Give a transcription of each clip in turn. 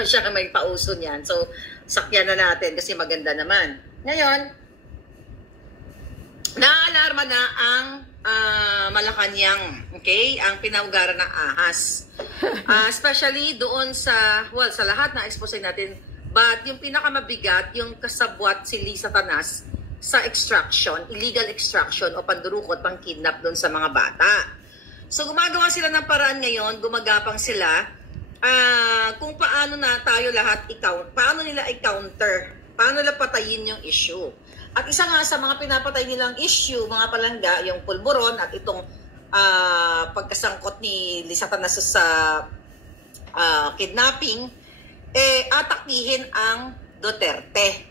siya may pauso niyan. So, sakyan na natin kasi maganda naman. Ngayon, naalarma na ang Malacanang, okay? Ang pinaugaran ng ahas. Especially doon sa, well, sa lahat na expose natin, but yung pinakamabigat, yung kasabwat si Lisa Tanas sa extraction, illegal extraction o pandurukot, pang-kidnap doon sa mga bata. So, gumagawa sila ng paraan ngayon, gumagapang sila kung paano na tayo lahat paano nila i-counter, paano nila patayin yung issue. At isa nga sa mga pinapatay nilang issue, mga palangga, yung pulburon at itong pagkasangkot ni Lisa Tanas sa kidnapping, atakihin ang Duterte.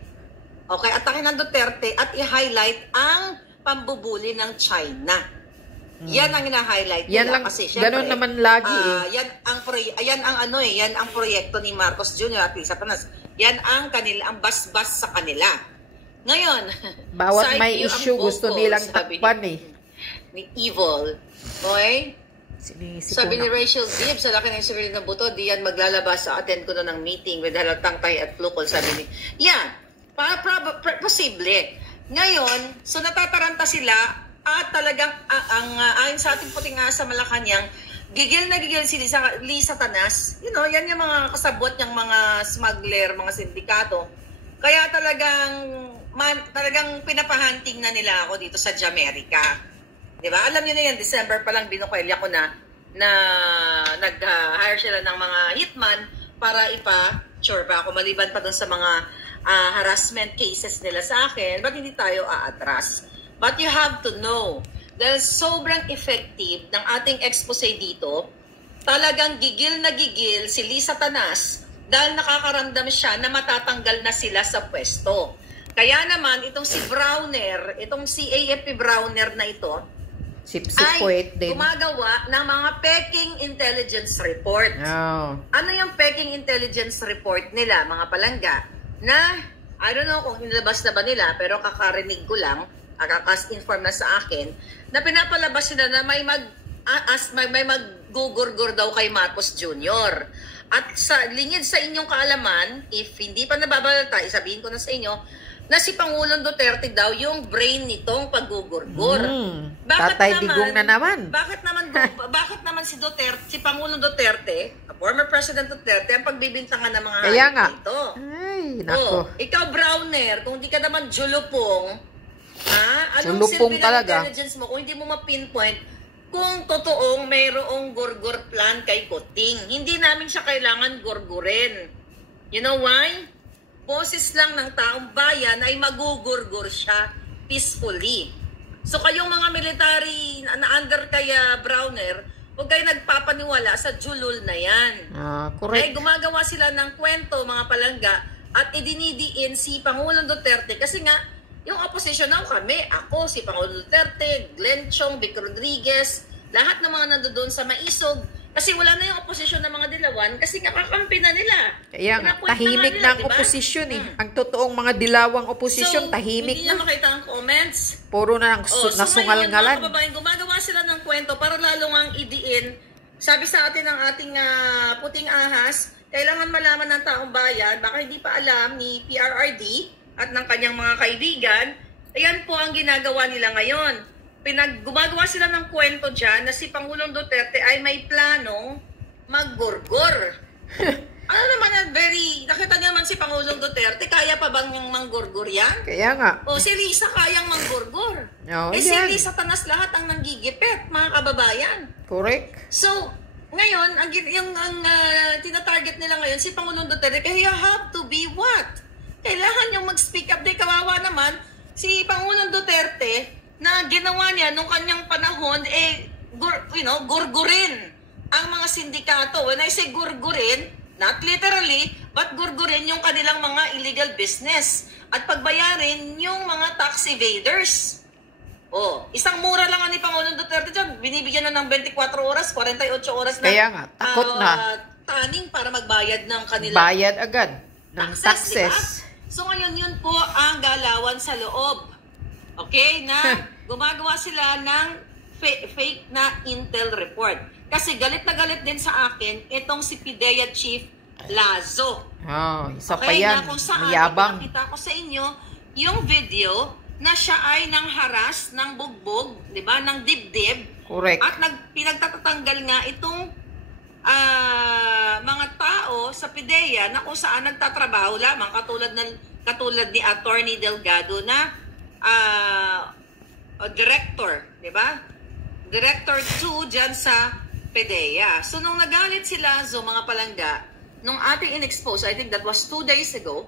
Okay, atakihin ang Duterte at i-highlight ang pambubuli ng China. Yan ang ina-highlight nila. Yan lang, kasi syempre, ganun naman lagi yan ang proyekto ni Marcos Jr. at Lisa Tanas. Yan ang kanila, ang basbas sa kanila. Ngayon, bawat may issue gusto nilang takpan ni Evil. Okay? Sabi ni Rachel Gibbs, sa laki ng sarili ng buto, di yan maglalabas sa attend ko na ng meeting with halatang tayo at flukol. Sabi ni, posible. Ngayon, so natataranta sila at talagang, ayon sa ating puting sa Malacanang, gigil na gigil si Lisa Tanas. You know, yan yung mga kasabot ng mga smuggler, mga sindikato. Kaya talagang pinapahunting na nila ako dito sa Jamaica. Diba? Alam niyo na yan, December pa lang binukwelya ko na nag-hire sila ng mga hitman para sure ba ako, maliban pa dun sa mga harassment cases nila sa akin, ba't hindi tayo aatras? But you have to know, dahil sobrang effective ng ating expose dito, talagang gigil na gigil si Lisa Tanas dahil nakakaramdam siya na matatanggal na sila sa pwesto. Kaya naman, itong si Browner, itong si AFP Browner na ito, ay gumagawa ng mga peking intelligence report. Oh. Ano yung peking intelligence report nila, mga palangga? Na, I don't know kung inilabas na ba nila, pero kakarinig ko lang, kakas-inform na sa akin, na pinapalabas sila na may maggugurgur daw kay Marcos Jr. At sa lingid sa inyong kaalaman, if hindi pa nababalata, isabihin ko na sa inyo, na si Pangulong Duterte daw yung brain nitong paggugurgur. Tatay Digong na naman. Bakit naman si Pangulong Duterte, former President Duterte, ang pagbibintangan ng mga hayop nito? Ay, nako. Ikaw, Browner, kung di ka naman julupong, anong julupong silbi ng talaga intelligence mo kung hindi mo ma-pinpoint kung totoong mayroong gurgur plan kay Kuting? Hindi namin siya kailangan gurgurin. You know why? Boses lang ng taong bayan ay magugurgur siya peacefully. So kayong mga military na under kay Browner, huwag kayo nagpapaniwala sa julul na yan. Correct. Ay gumagawa sila ng kwento, mga palangga, at idinidiin si Pangulong Duterte kasi nga, yung opposition na kami, ako, si Pangulong Duterte, Glenn Chong, Vic Rodriguez, lahat ng mga nandoon sa Maisog, kasi wala na yung opposition ng mga dilawan kasi nga kakampi na nila. Kaya nga, tahimik na ang opposition Ang totoong mga dilawang opposition, tahimik hindi na makita ang comments. Puro na nasungal-ngalan. Mga kababayan, gumagawa sila ng kwento para lalong ang idiin. Sabi sa atin ng ating puting ahas, kailangan malaman ng taong bayan, baka hindi pa alam ni PRRD at ng kanyang mga kaibigan, ayan po ang ginagawa nila ngayon. Gumagawa sila ng kwento dyan na si Pangulong Duterte ay may planong maggurgur. Ano naman nakita niyo naman si Pangulong Duterte, kaya pa bang yung manggurgur yan? Kaya nga. O si Lisa kayang manggurgur. Si Lisa Tanas lahat ang nanggigipit, mga kababayan. Correct. So, ngayon, ang tinatarget nila ngayon, si Pangulong Duterte, kaya you have to be what? Kailangan yung mag-speak up. Kawawa naman, si Pangulong Duterte, na ginawa niya nung kanyang panahon, gurgurin ang mga sindikato. When I say gurgurin, not literally, but gurgurin yung kanilang mga illegal business at pagbayarin yung mga tax evaders. Isang mura lang ni Pangulong Duterte dyan, binibigyan na ng 24 oras, 48 oras na. Kaya nga, takot na. Taning para magbayad ng kanilang bayad agad ng taxes. Diba? So ngayon yun po ang galawan sa loob. Okay, na gumagawa sila ng fake na intel report. Kasi galit na galit din sa akin itong si PIDEA Chief Lazo. Oh, isa pa Okay, yan. na kung saan Mayabang. ipinakita ko sa inyo yung video na siya ay nang haras ng bugbog, di ba, ng dibdib. Correct. At pinagtatatanggal nga itong mga tao sa PIDEA na kung saan nagtatrabaho lamang katulad ni Attorney Delgado na director, di ba? Director 2 dyan sa PIDEA. So, nung nagalit sila, mga palangga, nung ating in-expose, I think that was 2 days ago,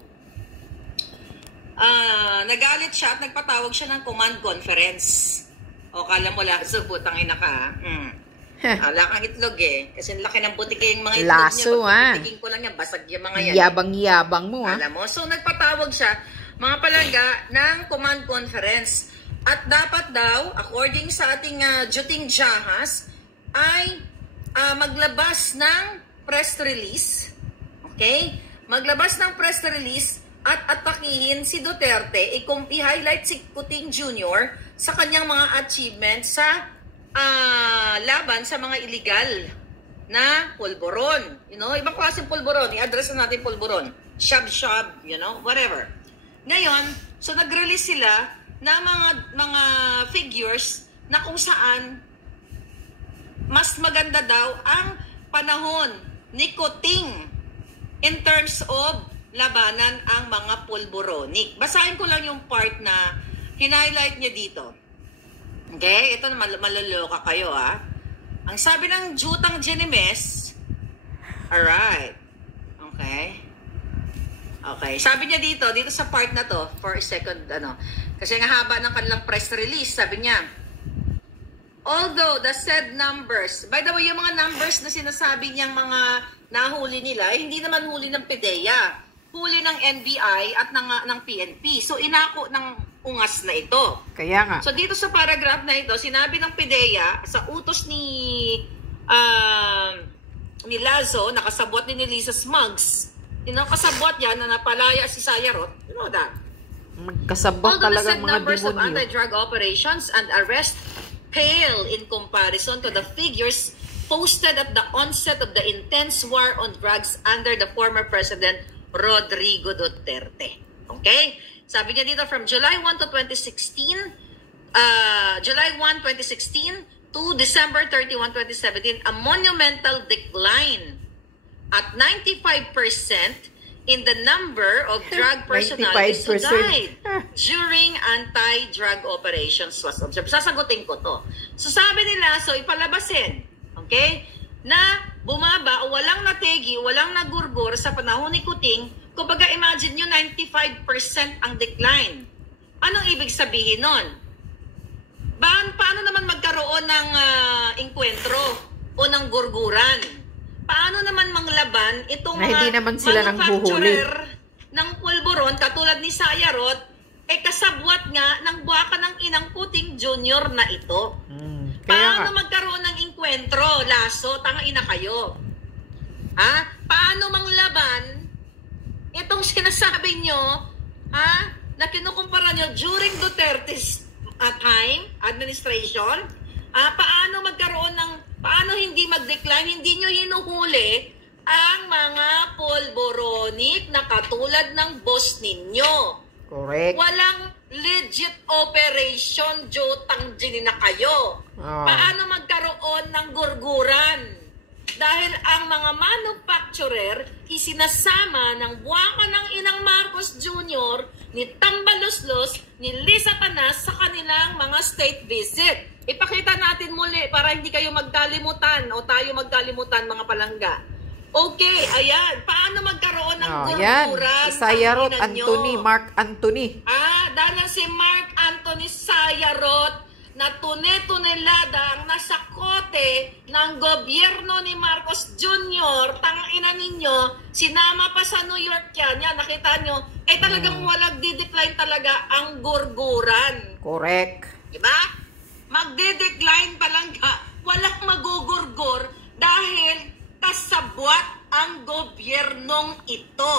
nagalit siya at nagpatawag siya ng command conference. O, kala mo Lazo, butang ina ka. Wala kang itlog eh. Kasi laki ng butik yung mga itlog Lazo, niya. Pag titigin ko lang yan, basag yung mga yan. Yabang-yabang mo, ha? Alam mo? So, nagpatawag siya, mga palangga, ng command conference. At dapat daw, according sa ating Juting Jahas, ay maglabas ng press release. Okay? Maglabas ng press release at atakihin si Duterte, i-highlight si Kuting Jr. sa kanyang mga achievements sa laban sa mga illegal na pulburon. You know, ibang klaseng pulburon. I-address na natin pulburon. Shab-shab, you know, whatever. Ngayon, so nag-release sila na mga figures na kung saan mas maganda daw ang panahon ni Kuting in terms of labanan ang mga pulburonic. Basahin ko lang yung part na hinighlight niya dito. Okay? Ito na maloloka kayo, ha? Ang sabi ng Jutang Jenimes, alright. Okay. Okay. Sabi niya dito sa part na to, for a second, kasi nga haba ng kanilang press release, sabi niya, although the said numbers, by the way, yung mga numbers na sinasabi niyang mga nahuli nila, hindi naman huli ng PIDEA. Huli ng NBI at ng PNP. So, inako ng ungas na ito. Kaya nga. So, dito sa paragraph na ito, sinabi ng PIDEA, sa utos ni Lazo, nakasabot ni Lisa Smugs, kasabot yan na napalaya si Sayarot. You know that? Magkasabot talaga mga numbers of demonyo. anti-drug operations and arrest pale in comparison to the figures posted at the onset of the intense war on drugs under the former President Rodrigo Duterte. Okay? Sabi niya dito, from July 1 to 2016, July 1, 2016 to December 31, 2017, a monumental decline at 95% in the number of drug personalities who 95%. died during anti-drug operations was observed. Sasagutin ko to. So sabi nila, so ipalabasin, okay, na bumaba o walang nategi, walang nagurgur sa panahon ni Kuting. Kumbaga imagine nyo, 95% ang decline. Anong ibig sabihin nun? Paano naman magkaroon ng inkwentro o ng gurguran? Paano naman manglaban itong Na hindi naman sila manufacturer ng pulburon katulad ni Sayarot, kasabwat nga ng buwaka ng inang Kuting Jr. na ito. Paano magkaroon ng inkwentro, Lazo? Tanga-ina kayo. Ha? Paano manglaban itong sinasabi nyo, na kinukumpara nyo during Duterte's administration? Paano hindi mag-decline? Hindi nyo hinuhuli ang mga pulboronic na katulad ng boss ninyo. Correct. Walang legit operation, Jutang Jini na kayo. Paano magkaroon ng gurguran? Dahil ang mga manufacturer isinasama ng buwaka ng inang Marcos Jr., ni Tambaloslos, ni Lisa Tanas sa kanilang mga state visit. Ipakita natin muli para hindi kayo magkalimutan o tayo magkalimutan, mga palangga. Okay, ayan. Paano magkaroon ng gurguran? Si Sayarot Anthony, Mark Anthony. Dahil si Mark Anthony Sayarot na tune-tunelada ang nasa kote ng gobyerno ni Marcos Jr., tangina ninyo, sinama pa sa New York yan. Yan, nakita nyo, talagang walang di-decline talaga ang gurguran. Correct. Diba? Magde-decline palangga, walang magugurgur dahil kasabwat ang gobyernong ito.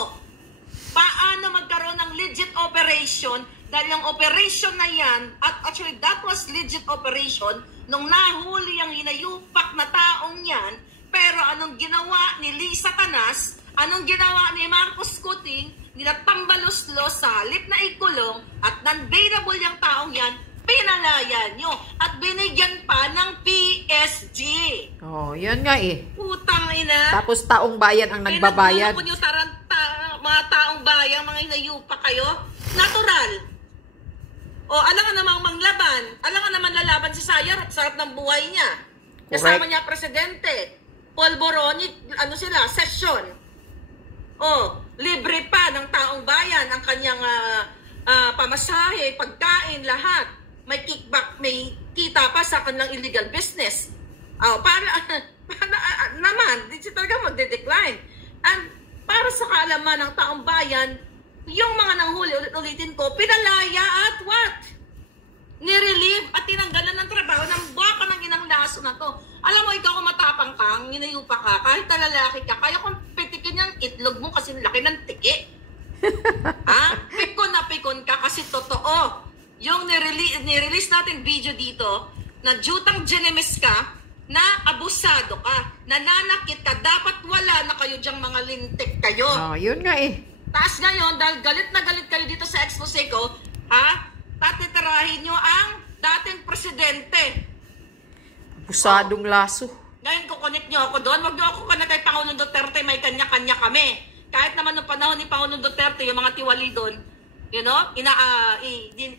Paano magkaroon ng legit operation? Dahil yung operation na yan, at actually that was legit operation, nung nahuli ang hinayupak na taong yan, pero anong ginawa ni Lisa Tanas Anong ginawa ni Marcos Kuting? Ninatambalos-los sa halip na ikulong at non-bailable yung taong yan, pinalaya nyo. At binigyan pa ng PSG. Oh, yan nga eh. Putang ina. Tapos taong bayan ang nagbabayad. Pinagbulo ko nyo mga taong bayan, mga hinayupa kayo. Natural. O, alam nga namang manglaban. Alam nga naman lalaban si Sayar at sarap ng buhay niya. Kasama niya presidente. Polboroni, session. O, libre pa ng taong bayan ang kanyang pamasahe, pagkain, lahat. May kickback, may kita pa sa kanilang illegal business. Para naman, di siya talaga magde-decline. And para sa kaalaman ng taong bayan, yung mga nanghuli, ulit-ulitin ko, pinalaya at what? Nirelieve at tinanggalan ng trabaho ng baka ng inang laso na to. Alam mo, ikaw kung matapang kang, ginayupa ka, kahit na lalaki ka, kaya kung pitikin yung itlog mo kasi laki ng tiki. Pikon na pikon ka kasi totoo. Yung nirelease natin video dito, na jutang genemis ka, na abusado ka, nananakit ka, dapat wala na kayo dyang mga lintik kayo. Yun nga eh. Taas ngayon, dahil galit na galit kayo dito sa expose ko, tatitirahin nyo ang dating presidente. Abusadong laso. Ngayon, kukunik nyo ako doon. Huwag nyo ako ka na kay Pangulong Duterte, may kanya-kanya kami. Kahit naman noong panahon ni Pangulong Duterte, yung mga tiwali doon,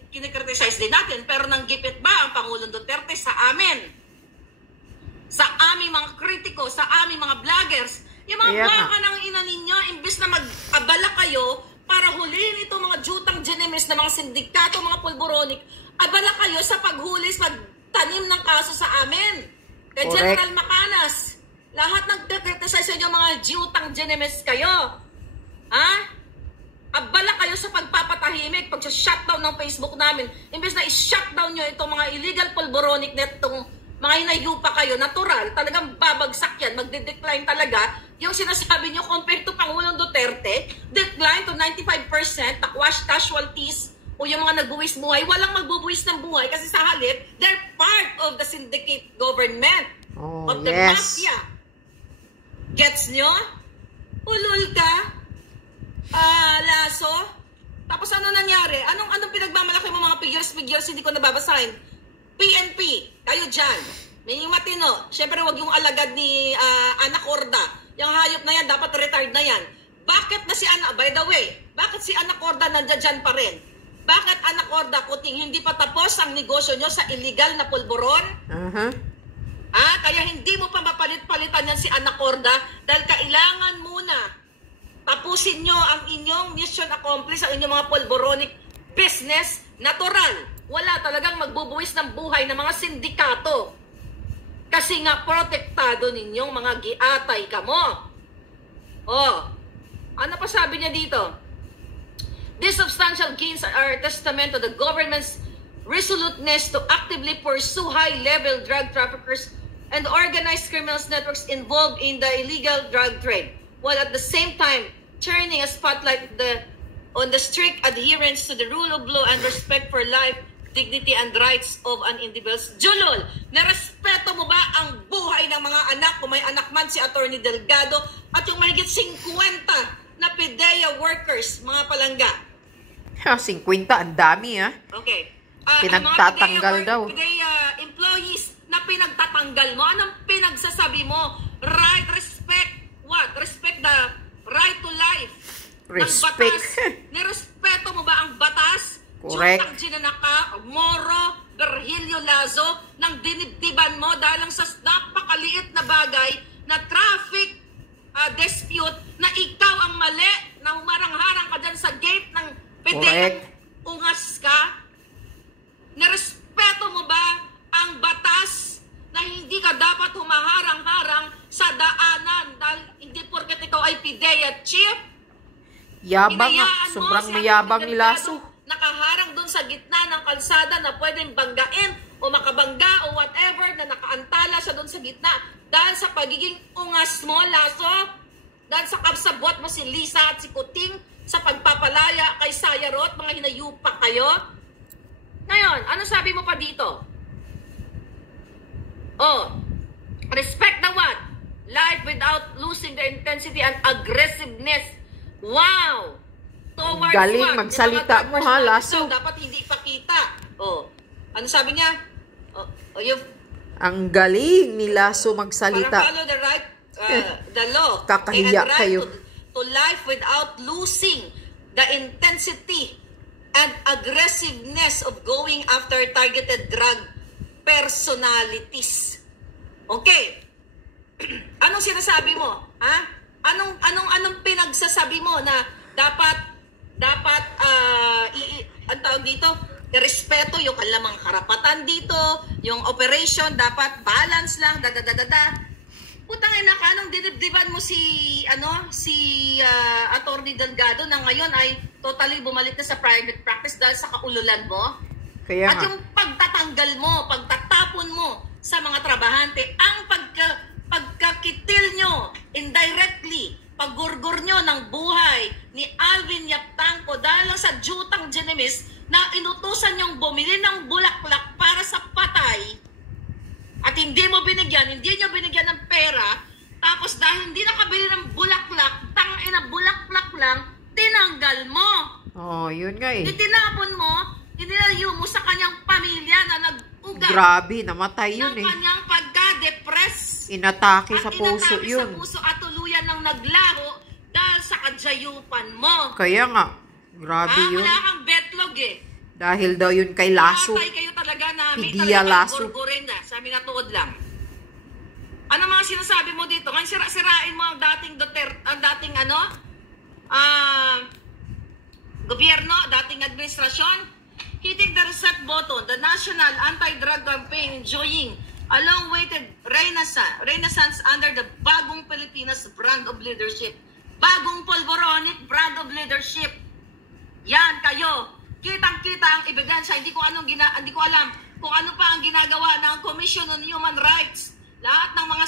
kinikriticize din natin. Pero nanggipit ba ang Pangulong Duterte sa amin? Sa aming mga kritiko, sa aming mga vloggers, yung mga baka ng ina ninyo, imbis na mag-abala kayo para huliin itong mga jutang genemis na mga sindikato, mga pulboronik, abala kayo sa paghuli, sa pagtanim ng kaso sa amin. Kay General Macanas, lahat nag-criticize sa inyo mga jutang genemis kayo. Abala kayo sa pagpapatahimik, pag-shutdown ng Facebook namin. Imbes na i-shutdown nyo itong mga illegal pulboronik na itong mga hinayupa kayo, natural, talagang babagsak yan, magde-decline talaga. Yung sinasabi nyo, compared to Pangulong Duterte, decline to 95%, takwash casualties, o yung mga nagbuwis buhay, walang magbubuwis ng buhay kasi sa halip, they're part of the syndicate government of the mafia. Gets nyo? Ulul ka? Laso? Tapos ano nangyari? Anong pinagmamalaki mo mga figures, hindi ko nababasahin? PNP, kayo dyan. May yung matino. Siyempre, wag yung alagad ni Ana Corda. Yung hayop na yan, dapat retired na yan. Bakit na si Ana, by the way, bakit si Ana Corda nandiyan dyan pa rin? Bakit Ana Corda, Kuting, hindi pa tapos ang negosyo nyo sa illegal na pulburon? Kaya hindi mo pa mapalit-palitan yan si Ana Corda dahil kailangan muna tapusin nyo ang inyong mission accomplished, ang inyong mga pulburonic business, natural. Wala talagang magbubuwis ng buhay ng mga sindikato. Kasi nga protektado ninyong mga giatay kamo. Ano pa sabi niya dito? These substantial gains are a testament to the government's resoluteness to actively pursue high-level drug traffickers and organized criminals networks involved in the illegal drug trade, while at the same time turning a spotlight on the strict adherence to the rule of law and respect for life, dignity and rights of an individual. Julol, narespeto mo ba ang buhay ng mga anak, kung may anak man si Attorney Delgado, at yung mahigit 50 na PDEA workers, mga palangga? 50, ang dami Okay. Pinagtatanggal daw. PDEA employees na pinagtatanggal mo, anong pinagsasabi mo? Right, respect, what? Respect the right to life. Respect. Nirespeto mo ba ang batas? Correct. Jutang ginanaka, Moro, Virgilio Lazo, nang dinibdiban mo dahil sa napakaliit na bagay na traffic dispute na ikaw ang mali, na humarang-harang ka dyan sa gate ng PDEA, ungas ka. Nirespeto mo ba ang batas na hindi ka dapat humaharang-harang sa daanan dahil hindi porket ikaw ay PDEA chief? Yabang sobrang mayabang ni Lasso. Nakaharang doon sa gitna ng kalsada na pwedeng banggain o makabangga o whatever, na nakaantala siya doon sa gitna dahil sa pagiging ungas mo, Lasso, dahil sa kapsabot mo si Lisa at si Kuting sa pagpapalaya kay Sayarot, mga hinayupa kayo. Ngayon, ano sabi mo pa dito? Respect na what? life without losing the intensity and aggressiveness. Wow! Towards Galing what? magsalita mo ha, Lasso. Dapat hindi ipakita. Oh, ano sabi niya? Yung Ang galing ni Lasso magsalita. parang follow the right, the law. Kakahiya And right kayo. to life without losing the intensity and aggressiveness of going after targeted drug personalities. Okay. Anong sinasabi mo? Ha? Anong pinagsasabi mo na dapat ang tawag dito, respeto yung kanilang karapatan dito, yung operation dapat balance lang, Putang ina ka, anong dinibdiban mo si Attorney Delgado na ngayon ay totally bumalik na sa private practice dahil sa kaululan mo? Kaya At nga. yung pagtatanggal mo, pagtatapon mo sa mga trabahante, ang pagkakitil nyo indirectly, paggurgur nyo ng buhay ni Alvin Yaptanco dahil lang sa jutang Genemis na inutusan nyong bumili ng bulaklak para sa patay at hindi nyo binigyan ng pera, tapos dahil hindi nakabili ng bulaklak, bulaklak lang, tinanggal mo. Oh, yun nga eh. Itinapon mo, inilayo mo sa kanyang pamilya na nag-ugat Grabe, namatay yun ng eh. kanyang pagka-depress. Inatake sa At puso inatake yun. sa puso at tuluyan ng naglaro dahil sa kadyayupan mo. Kaya nga, grabe yun. Wala kang betlog eh. Dahil daw yun kay Lasso. Patay kayo talaga na may Pidiya talaga Lasso. gurgurin na. Sabi na tuod lang. Ano mga sinasabi mo dito? Ngayon sirain mo ang dating gobyerno, dating administrasyon. Hitting the reset button, the National Anti-Drug Campaign enjoying a long-awaited renaissance under the Bagong Pilipinas brand of leadership. Bagong Polvoronic brand of leadership. Yan kayo. Kitang-kita ang ebidensya. Hindi ko alam kung ano pa ang ginagawa ng Commission on Human Rights. Lahat ng mga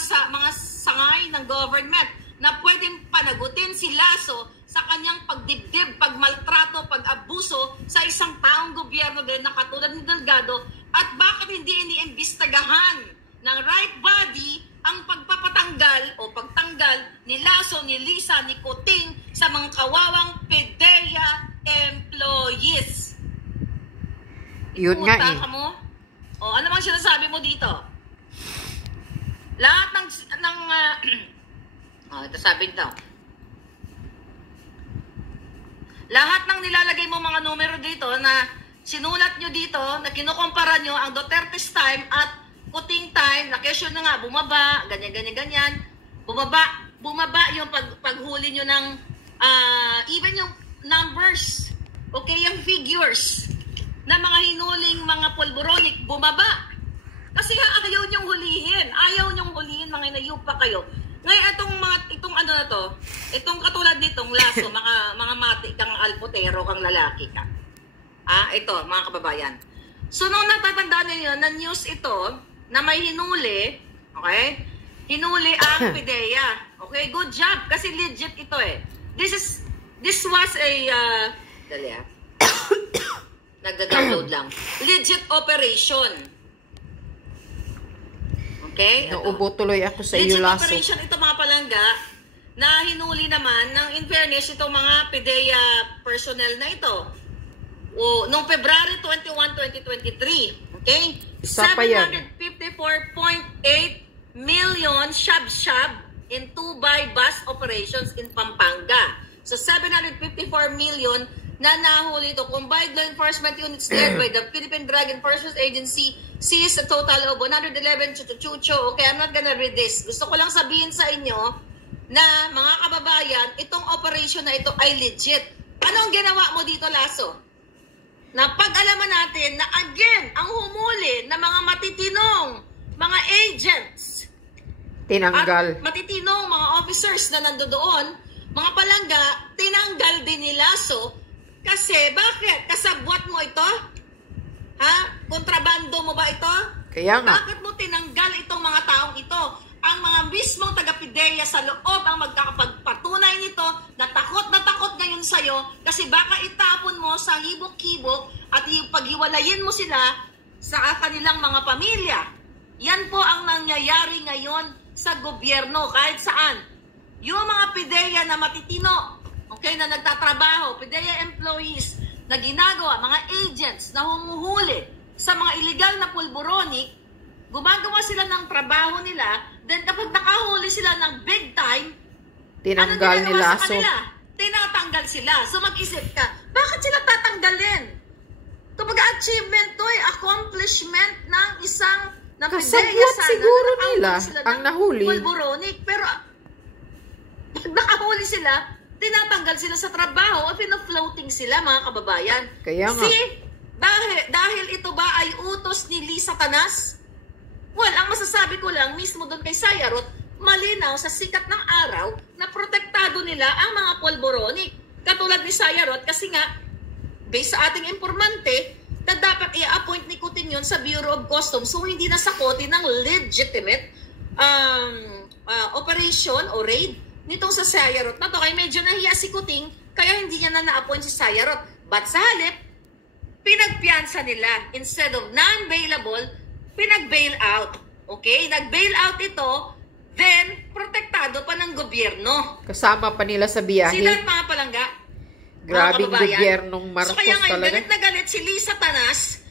sangay ng government na pwedeng panagutin si Lasso sa kanyang pagdibdib, pagmaltrato, pag-abuso sa isang taong gobyerno din na katulad ni Delgado, at bakit hindi iniimbestagahan ng right body ang pagpapatanggal o pagtanggal ni Lasso, ni Lisa, ni Kuting sa mga kawawang PDEA employees. Yun nga eh. Ka mo? O, ano bang sinasabi mo dito? Lahat ito sabi daw. Lahat ng nilalagay mo mga numero dito na sinulat nyo dito, na kinukumpara nyo ang Duterte's time at Kuting time, na kesyo na nga, bumaba, ganyan. Bumaba yung paghuli nyo ng, even yung numbers, okay, yung figures na mga hinuling mga polvoronic, bumaba. Kasi ayaw nyong hulihin, mga inayupa kayo. Ngayon, itong katulad nitong Lasso, mga mati kang alpotero, kang lalaki ka. Ito, mga kababayan. So, nung natatandaan ninyo, na news ito, na may hinuli, okay? Hinuli ang PDEA. Okay, good job. Kasi legit ito eh. This was a, nagda-download lang. Legit operation. Okay? Naubo tuloy ako sa iyo, Legit Lasso. operation ito mga palangga na hinuli naman ng in fairness itong mga PDEA personnel na ito. Noong February 21, 2023. Okay? Isa pa yan. 754.8 million shab-shab in 2-by bus operations in Pampanga. So 754 million na nahuli ito. Combined law enforcement units led by the Philippine Drug Enforcement Agency seized a total of 111 chuchuchucho. Okay, I'm not gonna read this. Gusto ko lang sabihin sa inyo na mga kababayan, itong operation na ito ay legit. Anong ginawa mo dito, Lasso? Na pag-alaman natin na again, ang humuli na mga matitinong, mga agents, Tinanggal. at matitinong mga officers na nandoon, mga palangga, tinanggal din ni Lasso. Kasi, bakit? Kasabwat mo ito? Ha? Kontrabando mo ba ito? Kaya nga. Bakit mo tinanggal itong mga taong ito? Ang mga mismong taga-PDEA sa loob ang magkakapagpatunay nito na takot ngayon sa'yo kasi baka itapon mo sa hibok-hibok at paghiwalayin mo sila sa kanilang mga pamilya. Yan po ang nangyayari ngayon sa gobyerno, kahit saan. Yung mga PIDEA na matitino, okay, na nagtatrabaho, PIDEA employees na ginagawa, mga agents na humuhuli sa mga illegal na pulburonic, gumagawa sila ng trabaho nila, then kapag nakahuli sila ng big time, tinanggal nila. So, tinatanggal sila. So mag-isip ka, bakit sila tatanggalin? Kumbaga achievement to accomplishment ng isang kasabwat siguro nila ang nahuli. Pulburonic. Pero pag nakahuli sila, tinatanggal sila sa trabaho o pina-floating sila, mga kababayan. Kaya nga. See, dahil ito ba ay utos ni Lisa Tanas? Well, ang masasabi ko lang mismo doon kay Sayarot, malinaw sa sikat ng araw na protektado nila ang mga pulburonic. Katulad ni Sayarot kasi nga, based sa ating informante, na dapat i-appoint ni Coutinho sa Bureau of Customs so hindi na sakotin ng legitimate operation o raid nitong sa Sayarot na to. Kaya medyo nahiya si Coutinho kaya hindi niya na na-appoint si Sayarot. But sa halip, pinagpiansa nila. Instead of non-bailable, pinag-bail out. Okay? Nag-bail out ito, then protektado pa ng gobyerno. Kasama pa nila sa biyahe. Sila mga palangga. Grabing gobyernong Marcos so kaya ngayon, talaga. galit na galit si Lisa Tanas.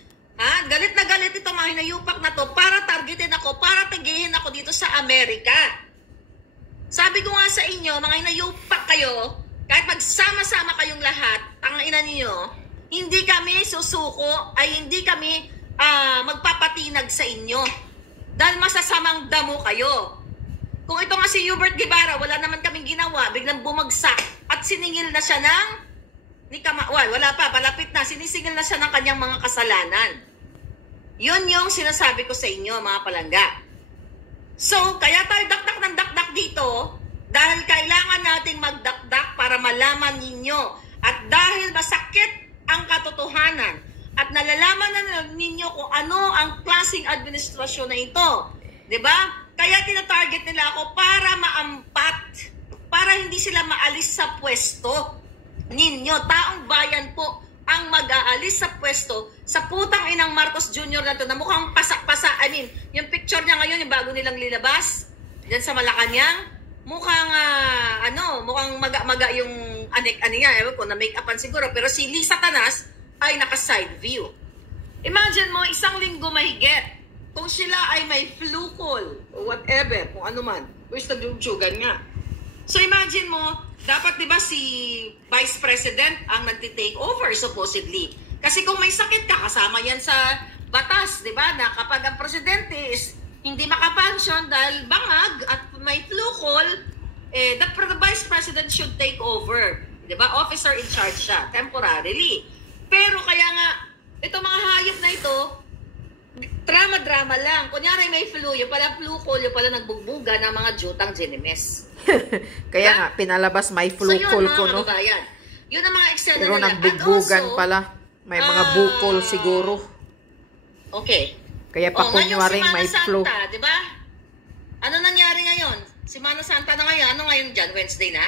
Galit na galit ito mga hinayupak na to para targetin ako, para tagihin ako dito sa Amerika. Sabi ko nga sa inyo, mga hinayupak kayo, kahit magsama-sama kayong lahat, ang ina niyo, hindi kami susuko, ay hindi kami magpapatinag sa inyo. Dahil masasamang damo kayo. Kung ito nga si Hubert Guevara, wala naman kaming ginawa, biglang bumagsak at siningil na siya ng wala pa, palapit na, sinisingil na siya ng kanyang mga kasalanan. Yun yung sinasabi ko sa inyo, mga palangga. So, kaya tayo dakdak ng dakdak dito, dahil kailangan nating magdakdak para malaman ninyo. At dahil masakit ang katotohanan, at nalalaman na ninyo kung ano ang klaseng administrasyon na ito. Diba? Kaya tinatarget nila ako para maampat, para hindi sila maalis sa pwesto ninyo. Taong bayan po ang mag-aalis sa pwesto sa putang inang Marcos Jr. na to na mukhang pasak-pasa. I mean, yung picture niya ngayon, yung bago nilang lilabas dyan sa Malacanang, mukhang mukhang maga-maga yung niya, ewan ko, na make-upan siguro. Pero si Lisa Tanas ay naka-side view. Imagine mo, isang linggo mahigit, kung sila ay may flu call o whatever, kung ano man, which nag-jugan nga. So imagine mo, dapat 'di ba si Vice President ang nagti-take over supposedly. Kasi kung may sakit ka, kasama 'yan sa batas, 'di ba? Na kapag ang presidente is hindi makapansyon dahil bangag at may flu call, the Vice President should take over. 'Di ba? Officer in charge siya temporarily. Pero kaya nga itong mga hayop na ito, drama-drama lang. Kunyari may flu, yung pala flu call, yung pala nagbugbuga ng mga jutang Genimes. Kaya nga, pinalabas may flu call ko, no? Yun ang mga eksena pero nila. nagbugbugan pala. May mga bukol siguro. Okay. Kaya pa kunwaring may flu. Santa, di ba? Ano nangyari ngayon? Si Mana Santa na ngayon. Ano ngayon dyan? Wednesday na?